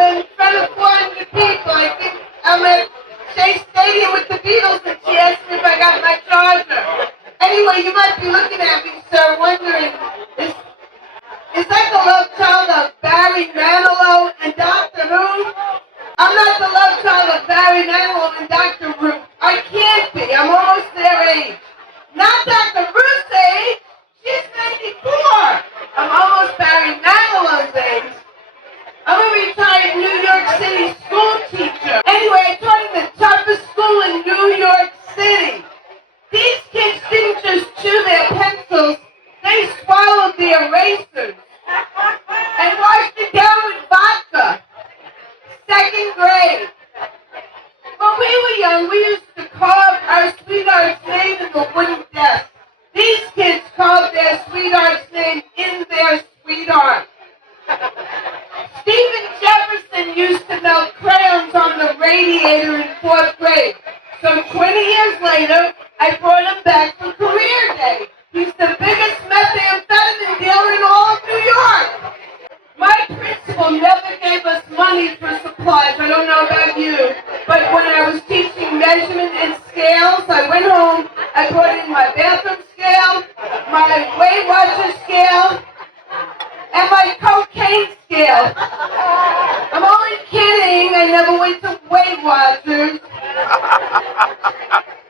in front of 400 people. I think I'm at Shea Stadium with the Beatles, and she asked me if I got my charger. Anyway, you might be looking at me, sir, wondering, is that the love child of Barry Manilow and Dr. Who? I'm not the love child of Barry Manilow and Dr. Who. I can't be. I'm almost their age. Not Dr. Ruth's age. She's 94. I'm almost Barry Manilow's age. I'm a retired New York City school teacher. Anyway, I taught in the toughest school in New York City. These kids didn't just chew their pencils, they swallowed the erasers and washed it down with vodka. Second grade. When we were young, we used to carve our sweetheart's name in the wooden desk. These kids carved their sweetheart's name in their sweetheart. Stephen Jefferson used to melt crayons on the radiator in 4th grade. So 20 years later, I brought him back for career day. He's the biggest methamphetamine dealer in all of New York. My principal never gave us money for supplies. I don't know about you, but when I was teaching measurement and scales, I went home, I brought in my bathroom scale, my Weight Watcher scale, and my cocaine scale. I'm only kidding. I never went to Weight Watchers.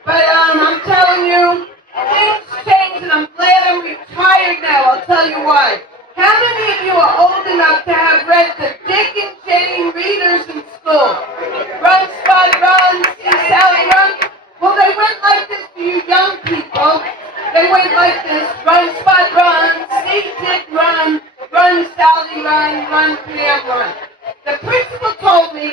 But I'm telling you, things change, and I'm glad I'm retired now. I'll tell you why. How many of you are old enough to have read the Dick and Jane readers in school? Run, Spot, Run, See Sally, Run. Well, they went like this for you young people. They went like this. Run, Spot, Run. See Dick, Run. Run, Sally, Run. Run, Pam, Run. The principal told me,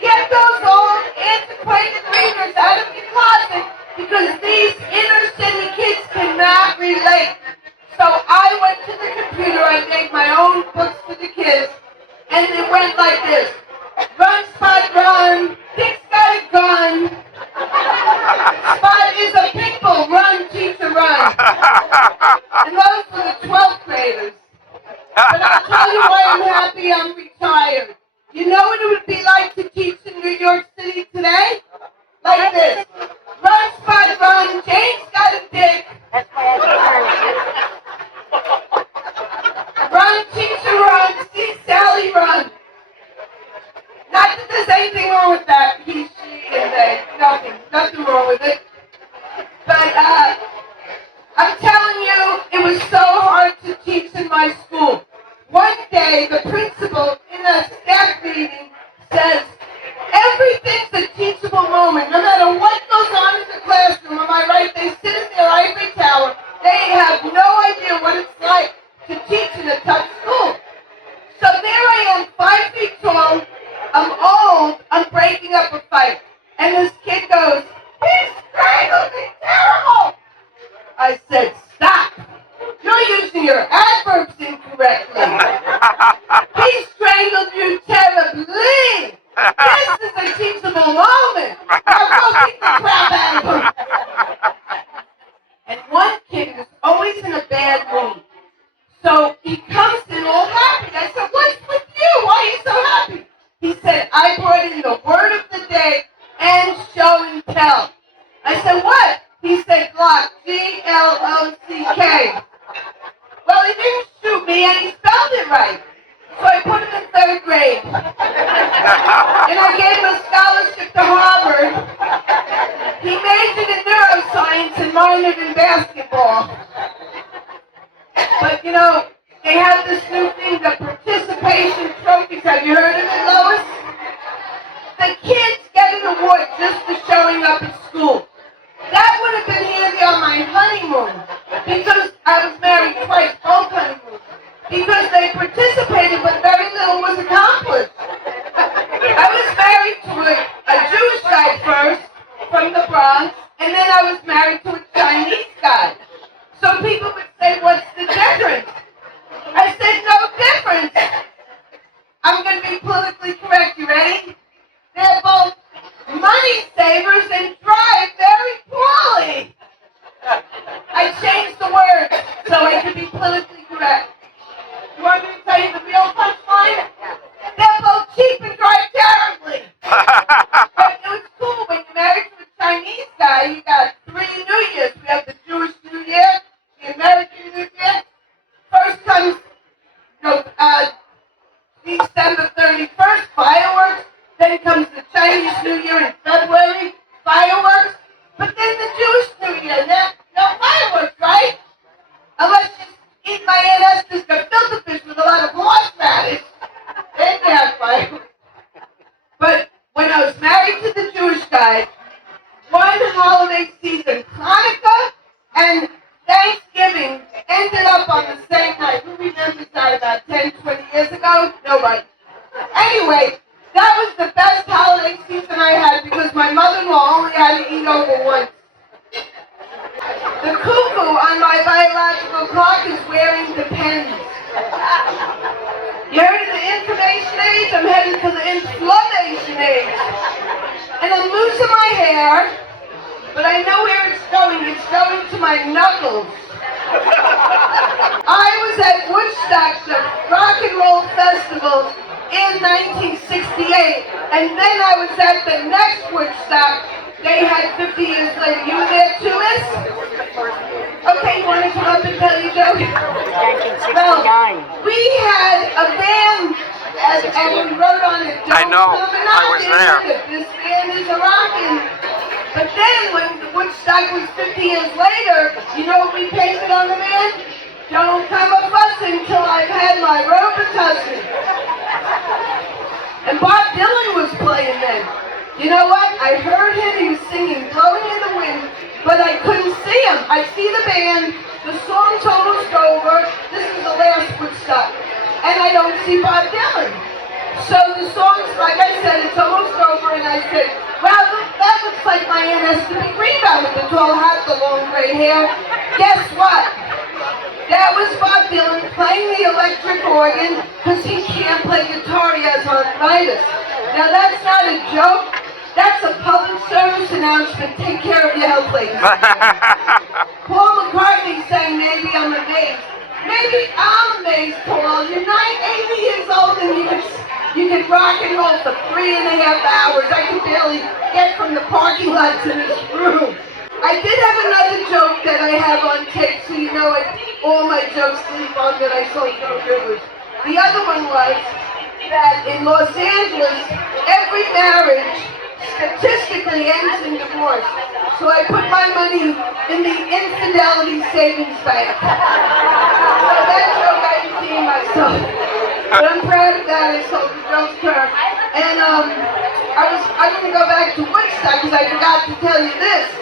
get those old, antiquated readers out of your closet because these inner city kids cannot relate. So I went to the computer, I made my own books for the kids, and it went like this. Run, Spot, Run. Dick's got a gun. Spot is a pit bull. Run, teacher, run. And those were the 12th graders. But I'll tell you why I'm happy I'm retired. You know what it would be like to teach in New York City today? Like this. Run, Spot, Run. Jane's got a dick. Run, teacher, run. See Sally, run. Not that there's anything wrong with that. He, she, and they. Nothing wrong with it. But I'm telling you, it was so hard to teach in my school. One day, the principal in a staff meeting says, everything's a teachable moment. No matter what goes on in the classroom, am I right? They sit in their ivory tower. They have no idea what it's like to teach in a tough school. So there I am, 5 feet tall. I'm old. I'm breaking up a fight. And this kid goes, he strangled me, terrible. I said, stop. You're using your adverbs incorrectly. He strangled you terribly. This is a teachable moment. Now go beat the crap out of him. And one kid is always in a bad mood. So he comes in all happy. I said, what's with you? Why are you so happy? He said, I brought in the word of the day and show and tell. I said, what? He said, Glock, G-L-O-C-K. Well, he didn't shoot me, and he spelled it right. So I put him in 3rd grade. And I gave him a scholarship to Harvard. He majored in neuroscience and minored in basketball. But, you know, they have this new thing, the participation trophies. Have you heard of it, Lois? The kids get an award just for showing up at school. That would have been handy on my honeymoon, because I was married twice, both honeymoons, because they participated, but very little was accomplished. I was married to a Jewish guy first, from the Bronx, and then I was married to a Chinese guy. So people would say, what's the difference? I said, no difference. I'm going to be politically correct. You ready? They're both money savers and drive very poorly. I changed the word so I could be politically correct. You want me to tell you the real punchline? my Aunt Esther's gefilte fish with a lot of horseradish in that fire. But when I was married to the Jewish guy, one holiday season, Hanukkah and Thanksgiving ended up on the same night. Who remembers that about 10, 20 years ago? Nobody. Anyway, that was the best holiday season I had because my mother-in-law only had to eat over once. The cuckoo on my biological clock is wearing depends. You heard of the information age? I'm headed to the inflammation age. And I'm losing my hair, but I know where it's going. It's going to my knuckles. I was at Woodstock, the Rock and Roll Festival, in 1968, and then I was at the next Woodstock they had 50 years later. You were there too, miss? Okay, you want to come up and tell your joke? 1969. Well, we had a band, and we wrote on it, I know, I was there. This band is a rockin'. But then, when the Woodstock was 50 years later, you know what we painted on the band? Don't come a fussing till I've had my Robitussin. And Bob Dylan was playing then. You know what? I heard him, he was singing Blowing in the Wind, but I couldn't see him. I see the band, the song's almost over, this is the last Woodstock, and I don't see Bob Dylan. So the song's, like I said, it's almost over, and I said, wow, that looks like my Aunt Esther Greenbaum with the tall hat, the long gray hair. Guess what? That was Bob Dylan playing the electric organ because he can't play guitar, he has arthritis. Now that's not a joke, that's a public service announcement. Take care of your health, ladies. Paul McCartney sang Maybe I'm Amazed. Maybe I'm amazed, Paul. You're 80 years old and you can rock and roll for 3.5 hours. I can barely get from the parking lot to this room. I did have another joke that I have on tape, so you know all my jokes leave on that I sold no rivers. The other one was that in Los Angeles, every marriage statistically ends in divorce. So I put my money in the infidelity savings bank. So that joke I redeemed myself. But I'm proud of that. I sold the joke curve. And I'm going to go back to Woodstock because I forgot to tell you this.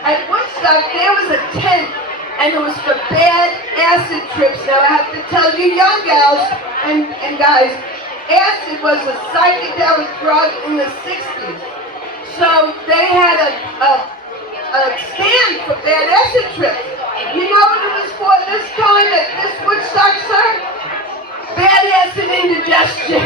At Woodstock, there was a tent, and it was for bad acid trips. Now, I have to tell you, young gals and guys, acid was a psychedelic drug in the 60s. So they had a stand for bad acid trips. You know what it was for this time at this Woodstock, sir? Bad acid indigestion.